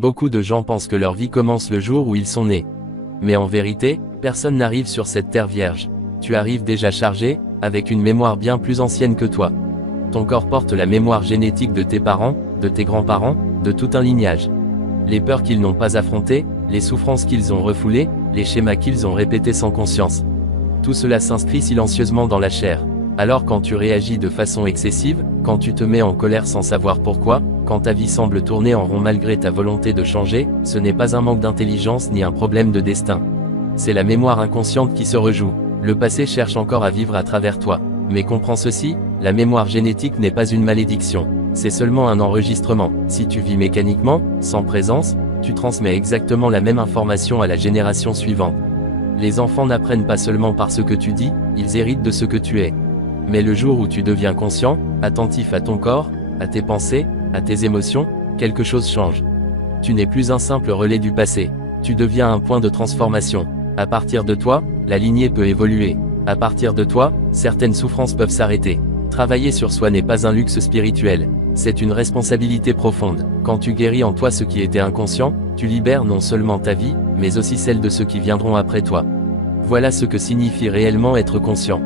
Beaucoup de gens pensent que leur vie commence le jour où ils sont nés. Mais en vérité, personne n'arrive sur cette terre vierge. Tu arrives déjà chargé, avec une mémoire bien plus ancienne que toi. Ton corps porte la mémoire génétique de tes parents, de tes grands-parents, de tout un lignage. Les peurs qu'ils n'ont pas affrontées, les souffrances qu'ils ont refoulées, les schémas qu'ils ont répétés sans conscience. Tout cela s'inscrit silencieusement dans la chair. Alors quand tu réagis de façon excessive, quand tu te mets en colère sans savoir pourquoi, quand ta vie semble tourner en rond malgré ta volonté de changer, ce n'est pas un manque d'intelligence ni un problème de destin. C'est la mémoire inconsciente qui se rejoue. Le passé cherche encore à vivre à travers toi. Mais comprends ceci, la mémoire génétique n'est pas une malédiction. C'est seulement un enregistrement. Si tu vis mécaniquement, sans présence, tu transmets exactement la même information à la génération suivante. Les enfants n'apprennent pas seulement par ce que tu dis, ils héritent de ce que tu es. Mais le jour où tu deviens conscient, attentif à ton corps, à tes pensées, à tes émotions, quelque chose change. Tu n'es plus un simple relais du passé. Tu deviens un point de transformation. À partir de toi, la lignée peut évoluer. À partir de toi, certaines souffrances peuvent s'arrêter. Travailler sur soi n'est pas un luxe spirituel. C'est une responsabilité profonde. Quand tu guéris en toi ce qui était inconscient, tu libères non seulement ta vie, mais aussi celle de ceux qui viendront après toi. Voilà ce que signifie réellement être conscient.